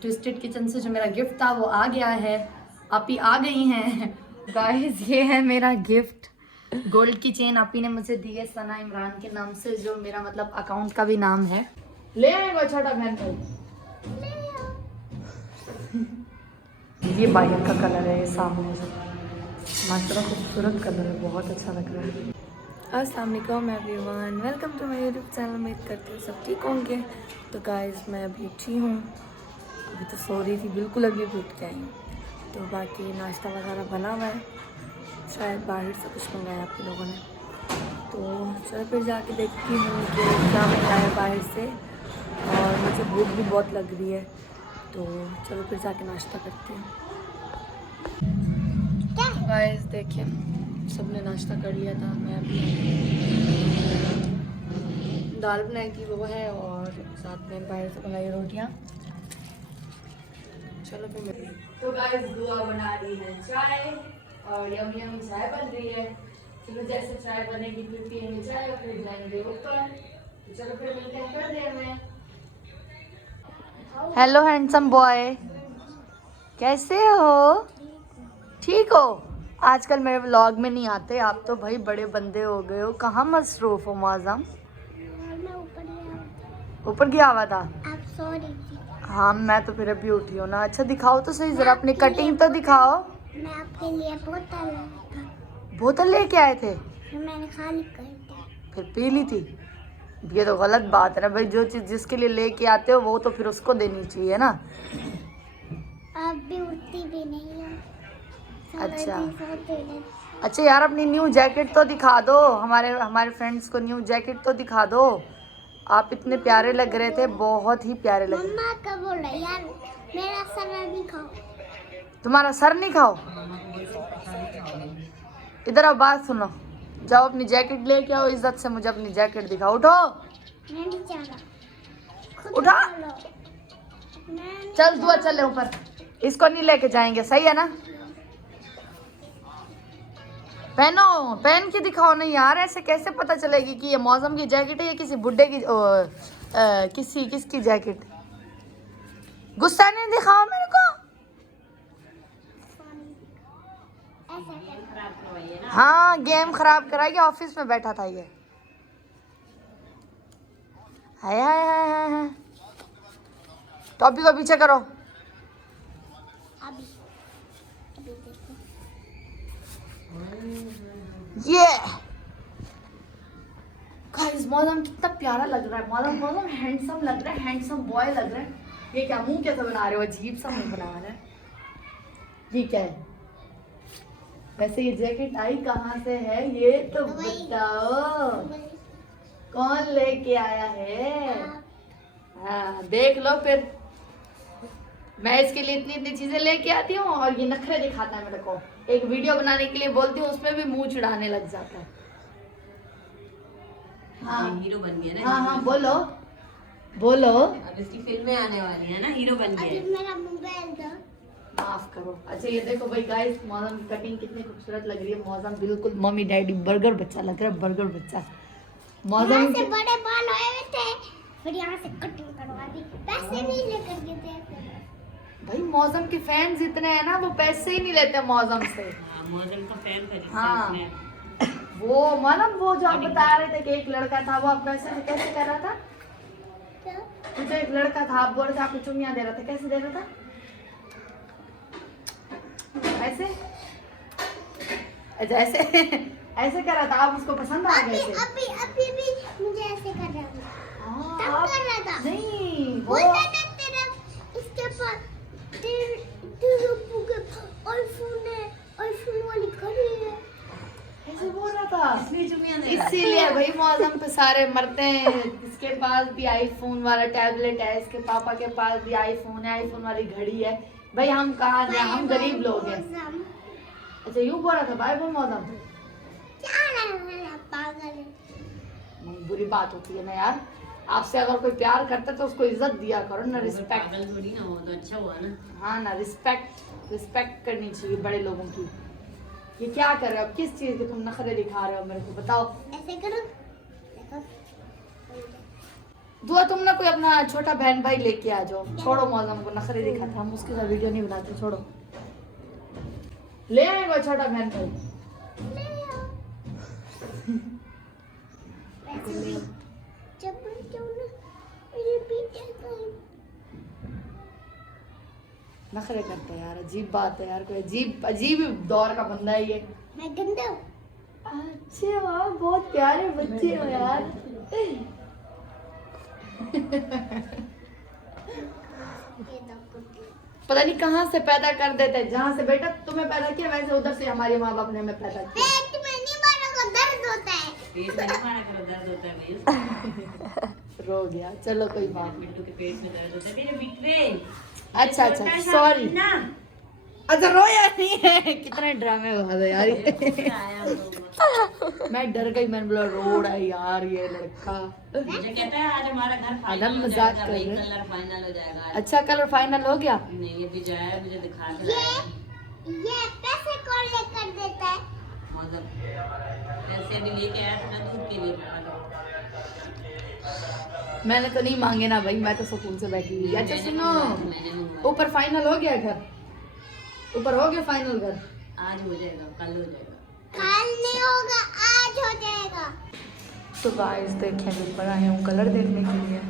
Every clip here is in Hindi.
ट्विस्टेड किचन से जो मेरा गिफ्ट था वो आ गया है, आप ही आ गई हैं गाइस। ये है मेरा गिफ्ट, गोल्ड की चेन आपी ने मुझे दी है सना इमरान के नाम से, जो मेरा मतलब अकाउंट का भी नाम है। ले आएगा छोटा बहन को। ये बाइक का कलर है, ये सामने से माशाल्लाह खूबसूरत कलर है, बहुत अच्छा लग रहा है। अस्सलाम वालेकुम everyone, welcome to my YouTube channel. उम्मीद करती हूँ सब ठीक होंगे। तो गाइस मैं अभी उठी हूँ, अभी तो सो रही थी बिल्कुल, अभी उठ के आई हूँ। तो बाकी नाश्ता वगैरह बना हुआ है, शायद बाहर से कुछ मंगाया आप लोगों ने। तो चलो फिर जाके देखती हूँ कि क्या मंगाया बाहर से, और मुझे भूख भी बहुत लग रही है। तो चलो फिर जाके नाश्ता करती हूँ। गाइस देखिए सबने नाश्ता कर लिया था, मैं अभी दाल बनाई थी वो है, और साथ में बाहर से मंगाई रोटियाँ। चलो फिर मैं तो गाइस दुआ बना रही है चाय, और यम यम चाय बन रही है। चलो जैसे चाय बनेगी फिर पियेंगे चाय, फिर जाएंगे ऊपर। तो चलो फिर मिलते हैं कर दे में। हेलो हैंडसम बॉय, कैसे हो? ठीक हो? आजकल मेरे व्लॉग में नहीं आते आप तो, भाई बड़े बंदे हो गए हो। कहाँ मसरूफ हो मौजम? ऊपर गया हुआ था। आप सो रही थी। हाँ मैं तो फिर अभी उठी हूँ ना। अच्छा दिखाओ तो सही जरा, अपनी कटिंग तो दिखाओ। मैं आपके लिए बोतल लाया था। बोतल लेके आए थे? फिर मैंने खाली कर दी। फिर पी ली थी? ये तो गलत बात है ना भाई, जो चीज़ जिसके लिए लेके आते हो वो तो फिर उसको देनी चाहिए ना। आप भी उठती भी नहीं हो। अच्छा अच्छा यार, अपनी न्यू जैकेट तो दिखा दो, हमारे फ्रेंड्स को न्यू जैकेट तो दिखा दो। आप इतने प्यारे लग रहे थे, बहुत ही प्यारे लग रहे थे। मम्मा कब बोल रही यार, मेरा सर नहीं खाओ। तुम्हारा सर नहीं खाओ? इधर आओ, बात सुनो। जाओ अपनी जैकेट लेके आओ, इज्जत से मुझे अपनी जैकेट दिखाओ। उठो। मैं नहीं चाहता। खुद उठा। उठा लो। चल दुआ चले ऊपर, इसको नहीं लेके जाएंगे, सही है ना? पहनो, पहन के दिखाओ। नहीं यार ऐसे कैसे पता चलेगी कि ये मौसम की जैकेट है या किसी बुड्ढे की किसकी जैकेट? गुस्सा नहीं दिखाओ मेरे को। हाँ गेम खराब कराइए, ऑफिस में बैठा था ये। हाय हाय हाय हाय हाय। टॉपी को पीछे करो। अभी देखो। ये गाइस मौसम कितना प्यारा लग रहा है, मौसम हैंडसम लग रहा है, हैंडसम बॉय लग रहा है। ये क्या मुंह कैसे बना रहे हो, अजीब सा मुंह बना रहा है। ये क्या है? वैसे ये जैकेट आई कहाँ से है ये तो बताओ, कौन लेके आया है? हाँ देख लो फिर, मैं इसके लिए इतनी इतनी चीजें लेके आती हूँ और ये नखरे दिखाता है मेरे को। एक वीडियो बनाने के लिए बोलती हूँ, उसमें भी मुंह चिढ़ाने लग जाता है। हाँ हीरो बन गया ना। हाँ हाँ बोलो बोलो। अब इसकी फिल्में आने वाली है ना, हीरो बन गया अभी है। मेरा मोबाइल दो। माफ करो। अच्छा ये देखो भाई गाइस, मौसम की कटिंग कितनी खूबसूरत लग रही है। मौसम बिल्कुल मम्मी डैडी बर्गर बच्चा लग रहा है, बर्गर बच्चा। यहाँ मौसम से बड़े बाल आए हुए थे, फिर यहाँ से कटिंग करवा दी। पैसे नहीं लेकर के थे। भाई मौसम के फैंस इतने हैं ना, वो पैसे ही नहीं लेते मौसम से। हाँ, मौसम का फैन था जिससे हाँ। उसने वो मतलब वो जो आप बता रहे थे कि एक लड़का था, वो आप पैसे से कैसे कर रहा था? क्या? मुझे एक लड़का था, आप बोल रहे थे आपको चुम्मियां दे रहा था, कैसे दे रहा था? ऐसे? अच्छा ऐसे ऐसे कर रहा था, आप उसको पसंद आ गए थे? अभी भी मुझे ऐसे कर रहा था। हाँ, तब आप- कर रहा था। नहीं वो बोलता था तेरा इसके पास तेरे अब्बू के आईफोन है, आईफोन वाली घड़ी है। ऐसे बोल रहा था। इसलिए चुम्मियां दे रहा है। इसीलिए भाई मौसम पे सारे मरते हैं। इसके पास भी आईफोन वाला टैबलेट है, इसके पापा के पास भी आईफोन है, आईफोन वाली घड़ी है। भाई हम कहाँ जाए, हम गरीब लोग हैं। अच्छा यूं बोल रहा था बाय बाय मौसम। पागल है। बुरी बात होती है ना यार, आपसे अगर कोई प्यार करता है तो उसको इज्जत दिया करो ना, रिस्पेक्ट। पागल थोड़ी ना हो, तो अच्छा हुआ ना। हाँ ना, रिस्पेक्ट करनी चाहिए बड़े लोगों की। ये क्या कर रहे हो, किस चीज के तुम नखरे दिखा रहे हो मेरे को बताओ। ऐसे करो। दुआ तुम ना कोई अपना छोटा बहन भाई लेके आ जाओ। छोड़ो मौसम को नखरे दिखाते, हम उसके साथ वीडियो नहीं बनाते। छोड़ो, ले आएगा छोटा बहन भाई। वैसे भी जब मैं जाऊँ ना मेरे पीछे कोई नखरे करते हैं यार, अजीब बात है यार, कोई अजीब अजीब दौर का बंदा है ये। मैं गंदा हूँ। अच्छे वाह, बहुत प्यारे बच्चे हो यार। पता नहीं कहाँ से पैदा कर देते हैं, जहाँ से बेटा तुम्हें पैदा किया वैसे उधर से हमारे माँ बाप ने हमें पैदा किया। पेट में नहीं मारोगे दर्द होता है। पेट में नहीं मारा करो, दर्द होता है भैया। रो गया, चलो कोई बात नहीं। बिट्टू के पेट में दर्द होता है मेरे बिट्टे। अच्छा अच्छा, सॉरी। अच्छा रोया नहीं है, कितने ड्रामे हुआ था यार ये। मैं डर गई, मैंने बोला रो रहा है यार ये लड़का। मुझे कहता है आज हमारा घर आदम फाइनल हो मजाक जाएगा कर भाई, रहे। कलर फाइनल हो जाएगा आज। अच्छा कलर फाइनल हो गया। नहीं ये भी जाए, मुझे दिखा के लाया। ये पैसे कौन लेकर देता है? मगर ऐसे भी लेके आया था ना दूध के लिए बना लो। मैंने तो नहीं मांगे ना भाई, मैं तो सुकून से बैठी हुई। अच्छा सुनो, मैंने मंगवाया। ऊपर फाइनल हो गया घर, ऊपर हो गया फाइनल घर। आज हो जाएगा, कल हो जाएगा। कल नहीं होगा, आज हो जाएगा। तो गाइस देखिए, ऊपर आए हूँ कलर देखने के लिए।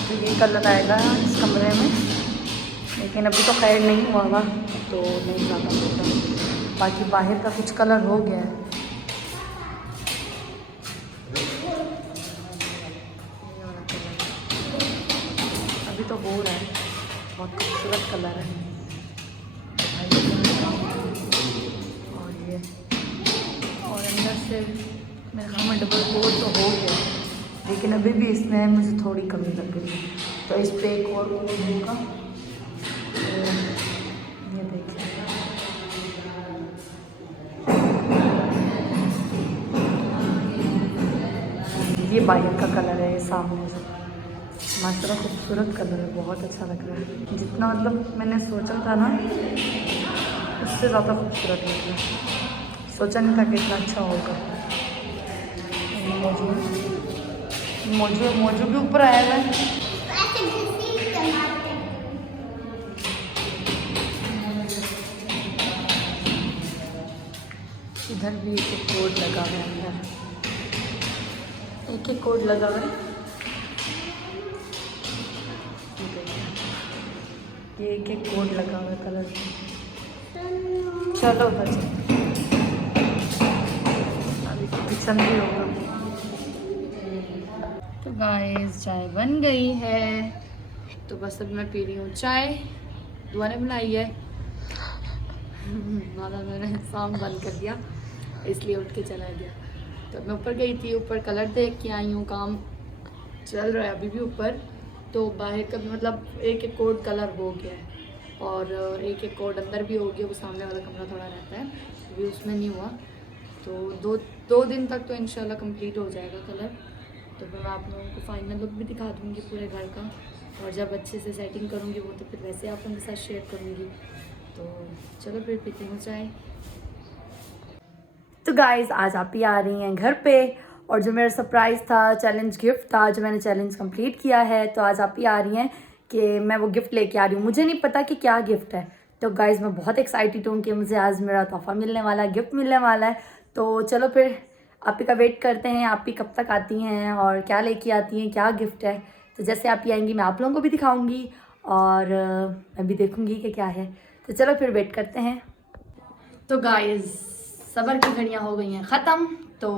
तो ये कलर आएगा इस कमरे में, लेकिन अभी तो खैर नहीं हुआ हुआ तो नहीं जाता होगा। बाकी बाहर का कुछ कलर हो गया है। ये वाला कलर अभी तो हो रहा है, बहुत खूबसूरत कलर है। और ये और अंदर से मेरे घर में डबल कोट तो हो गया, लेकिन अभी भी इसमें मुझे थोड़ी कमी लग रही है, तो इस पर एक और कोट होगा। तो ये देखिए, ये बाहर का कलर है, ये सामने से माशाल्लाह खूबसूरत कलर है, बहुत अच्छा लग रहा है। जितना मतलब मैंने सोचा था ना उससे ज़्यादा खूबसूरत लग रहा है। सोचा नहीं था कि इतना अच्छा होगा। मौजू भी ऊपर आया है। ऐसे घिसी जमाते हैं। इधर भी एक एक कोड लगा हुआ है, अंदर एक एक कोड लगा हुआ है। ये एक एक कोड लगा हुआ है कलर। चलो उधर अभी किचन भी होगा। तो गाइस चाय बन गई है, तो बस अब मैं पी रही हूँ चाय। दुआ ने बनाई है। माता मैंने साउंड बंद कर दिया इसलिए उठ के चला गया। तो मैं ऊपर गई थी, ऊपर कलर देख के आई हूँ, काम चल रहा है अभी भी ऊपर। तो बाहर का भी मतलब एक एक कोड कलर हो गया है और एक एक कोड अंदर भी हो गया। वो सामने वाला कमरा थोड़ा रहता है, अभी उसमें नहीं हुआ। तो दो दिन तक तो इंशाल्लाह कंप्लीट हो जाएगा कलर। तो फिर मैं आप लोगों को फाइनल लुक भी दिखा दूँगी पूरे घर का, और जब अच्छे से सेटिंग करूँगी वो तो फिर वैसे आप उनके साथ शेयर करूँगी। तो चलो फिर पीते हैं चाय। तो गाइज़ आज आप ही आ रही हैं घर पे, और जो मेरा सरप्राइज़ था, चैलेंज गिफ्ट था, जो मैंने चैलेंज कंप्लीट किया है, तो आज आप ही आ रही हैं कि मैं वो गिफ्ट लेके आ रही हूँ। मुझे नहीं पता कि क्या गिफ्ट है, तो गाइज़ मैं बहुत एक्साइटेड हूँ कि मुझे आज मेरा तोहफ़ा मिलने वाला है, गिफ्ट मिलने वाला है। तो चलो फिर आप ही का वेट करते हैं, आप ही कब तक आती हैं और क्या लेके आती हैं, क्या गिफ्ट है। तो जैसे आप ही आएंगी मैं आप लोगों को भी दिखाऊँगी और मैं भी देखूँगी कि क्या है। तो चलो फिर वेट करते हैं। तो गाइज़ सबर की घड़ियाँ हो गई हैं ख़त्म। तो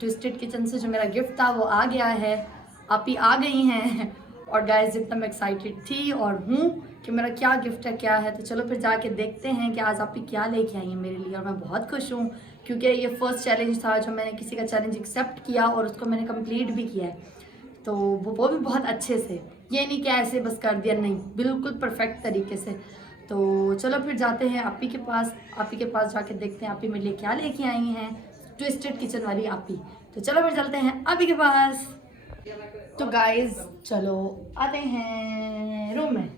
ट्विस्टेड किचन से जो मेरा गिफ्ट था वो आ गया है, आप ही आ गई हैं। और गाइस जितना मैं एक्साइटेड थी और हूँ कि मेरा क्या गिफ्ट है क्या है, तो चलो फिर जाके देखते हैं कि आज आप ही क्या लेके आई हैं मेरे लिए। और मैं बहुत खुश हूँ क्योंकि ये फर्स्ट चैलेंज था जो मैंने किसी का चैलेंज एक्सेप्ट किया और उसको मैंने कंप्लीट भी किया है। तो वो भी बहुत अच्छे से, ये नहीं कि ऐसे बस कर दिया, नहीं, बिल्कुल परफेक्ट तरीके से। तो चलो फिर जाते हैं आप ही के पास, आप ही के पास जाके देखते हैं आप ही मेरे लिए क्या लेके आई हैं, ट्विस्टेड किचन वाली आप ही। तो चलो फिर चलते हैं आप ही के पास। तो गाइज चलो आते हैं रूम में।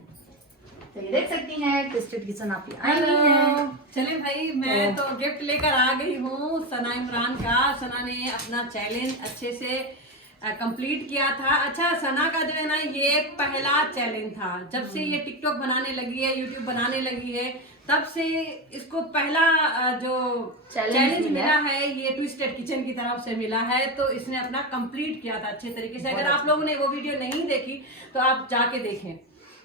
तो ये देख सकती हैं ट्विस्टेड किचन आप ही आई हैं। चले भाई, मैं तो गिफ्ट लेकर आ गई हूँ सना इमरान का। सना ने अपना चैलेंज अच्छे से कंप्लीट किया था। अच्छा, सना का जो है ना ये पहला चैलेंज था। जब से ये टिकटॉक बनाने लगी है, यूट्यूब बनाने लगी है, तब से इसको पहला जो चैलेंज मिला है ये ट्विस्टेड किचन की तरफ से मिला है। तो इसने अपना कंप्लीट किया था अच्छे तरीके से। अगर आप लोगों ने वो वीडियो नहीं देखी तो आप जाके देखें।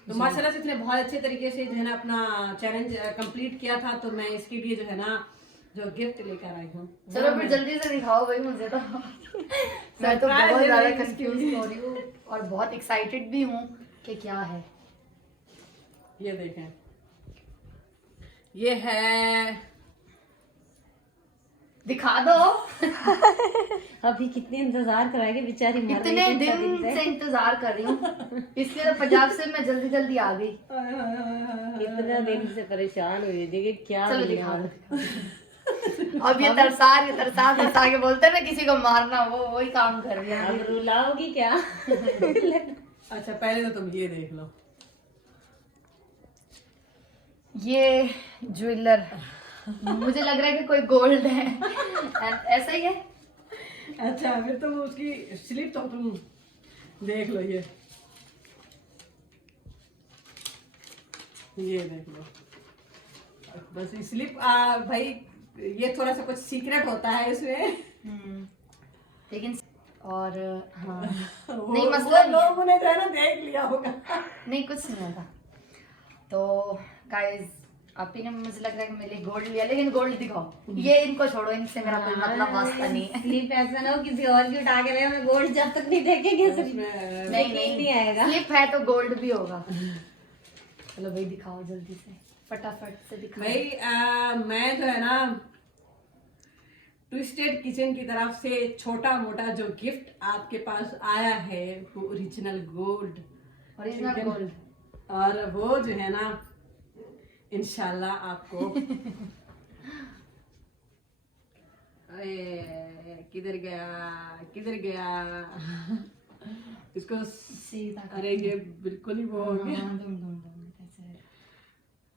तो माशाल्लाह से इसने बहुत अच्छे तरीके से जो है ना अपना चैलेंज कंप्लीट किया था। तो मैं इसके लिए जो है ना जो गिफ्ट लेकर आई हूँ। चलो फिर जल्दी से दिखाओ भाई मुझे तो। मैं तो बहुत ज्यादा कंफ्यूज हो रही हूँ और बहुत एक्साइटेड भी हूँ कि क्या है। ये देखें, ये है, दिखा दो। अभी कितने इंतजार कराएंगे बेचारी, मर इतने रही थी दिन से इंतजार कर रही हूँ, इसलिए तो पंजाब से मैं जल्दी जल्दी आ गई। कितना दिन से परेशान हुई थी कि क्या चलो मिले दिखा यार। दो। अब ये तरसा के बोलते हैं ना किसी को मारना, वो वही काम कर रही है। अब रुलाओगी क्या? अच्छा पहले तो तुम ये देख लो। ये ज्वेलर मुझे लग रहा है कि कोई गोल्ड है। ऐसा ही है। अच्छा फिर तुम उसकी स्लिप तो तुम देख लो। ये देख लो बस स्लिप। भाई ये थोड़ा सा कुछ सीक्रेट होता है इसमें। लेकिन और हाँ नहीं मसला लोगों ने जो है ना देख लिया होगा। नहीं कुछ नहीं होता। तो गाइस आप ही ने मुझे लग रहा है कि मेरे लिए गोल्ड लिया, लेकिन गोल्ड दिखाओ। ये इनको छोड़ो, इनसे मेरा कोई मतलब वास्ता नहीं है। स्लिप ऐसा ना हो किसी और की उठा के ले, मैं गोल्ड जब तक नहीं देखेंगे नहीं आएगा। स्लिप है तो गोल्ड भी होगा। चलो भाई दिखाओ जल्दी से, फटाफट से दिखाओ भाई। मैं जो है ना ट्विस्टेड किचन की तरफ से छोटा मोटा जो गिफ्ट आपके पास आया है वो ओरिजिनल गोल्ड और वो जो है ना इंशाल्लाह आपको किधर गया इसको। अरे ये बिल्कुल ही वो हो गया।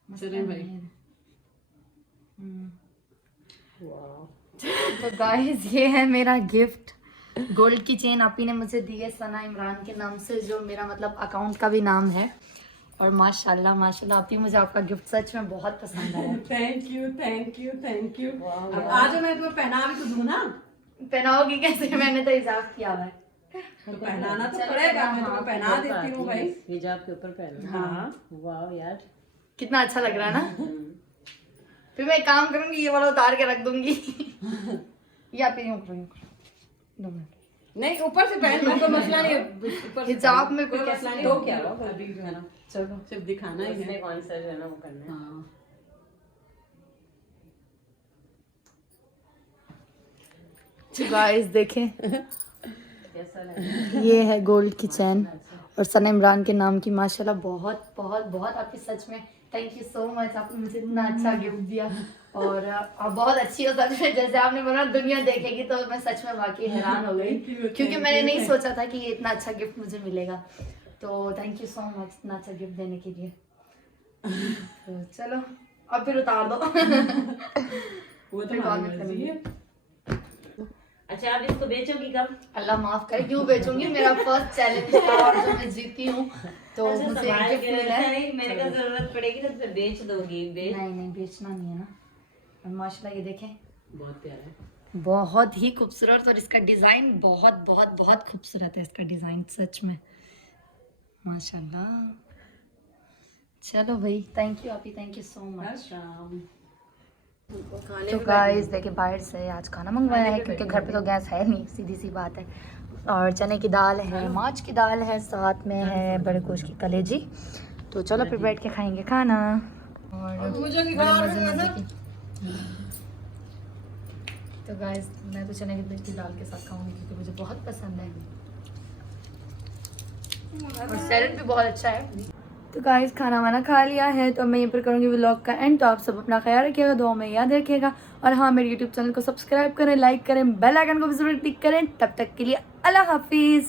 चले भाई। तो गाइस ये है मेरा गिफ्ट, गोल्ड की चेन आपी ने मुझे दी है सना इमरान के नाम से, जो मेरा मतलब अकाउंट का भी नाम है। और माशाल्लाह माशाल्लाह आपी, मुझे आपका गिफ्ट सच में बहुत पसंद आया। Thank you. अब आज मैं तुम्हें पहना भी तो दूं ना। पहनाओगी कैसे? मैंने तो हिसाब किया हुआ है। तो पहनाना तो पड़ेगा। मैं तुम्हें पहना देती हूँ भाई। हिजाब के ऊपर पहना। हाँ वाह यार, कितना अच्छा लग रहा है ना। फिर मैं एक काम करूंगी, ये वाला उतार के रख दूंगी। या फिर यूं करूंगी 2 मिनट। नहीं ऊपर से पहन लो तो मसला नहीं है। हिजाब में कोई मसला नहीं। तो क्या हुआ अभी जो है ना, चलो सिर्फ दिखाना ही है। कौन सा जो है ना वो करना है। हाँ गाइस देखें, कैसा लगा? ये है गोल्ड की चैन और सना इमरान के नाम की। माशाल्लाह बहुत बहुत बहुत आपकी सच में थैंक यू सो मच। आपने मुझे इतना अच्छा गिफ्ट दिया और आप बहुत अच्छी हो सच में। जैसे आपने बोला दुनिया देखेगी, तो मैं सच में वाकई हैरान हो गई, क्योंकि मैंने नहीं सोचा था कि ये इतना अच्छा गिफ्ट मुझे मिलेगा। तो थैंक यू सो मच इतना अच्छा गिफ्ट देने के लिए। तो चलो अब फिर उतार दो। वो तो हमारी मर्जी है। अच्छा आप इसको बेचोगी कब? अल्लाह माफ करे, क्यों बेचूंगी? मेरा फर्स्ट चैलेंज था और जो मैं जीती हूँ तो अच्छा, मुझे संभाल गिफ्ट के मिला है। नहीं, मेरे को जरूरत पड़ेगी तो फिर बेच दोगी। नहीं बेचना नहीं है ना। और माशाल्लाह ये देखें बहुत प्यारा है, बहुत ही खूबसूरत, और इसका डिज़ाइन बहुत बहुत बहुत खूबसूरत है। इसका डिज़ाइन सच में माशाल्लाह। चलो भाई थैंक यू आपी, थैंक यू सो मच। तो गाइस देखिए बाहर से आज खाना मंगवाया है, क्योंकि घर पे तो गैस है नहीं, सीधी सी बात है। और चने की दाल है, माछ की दाल है, साथ में है बड़े गोश्त की कलेजी। तो चलो फिर बैठ के खाएंगे खाना। और मज़े की। तो गाइस मैं तो चने की दाल के साथ खाऊंगी, क्योंकि मुझे बहुत पसंद है और सैलेड भी बहुत अच्छा है। तो गाइस खाना वाना खा लिया है, तो मैं यहीं पर करूँगी व्लॉग का एंड। तो आप सब अपना ख्याल रखिएगा, दुआ में याद रखिएगा। और हाँ, मेरे यूट्यूब चैनल को सब्सक्राइब करें, लाइक करें, बेल आइकन को भी जरूर क्लिक करें। तब तक के लिए अल्लाह हाफिज़।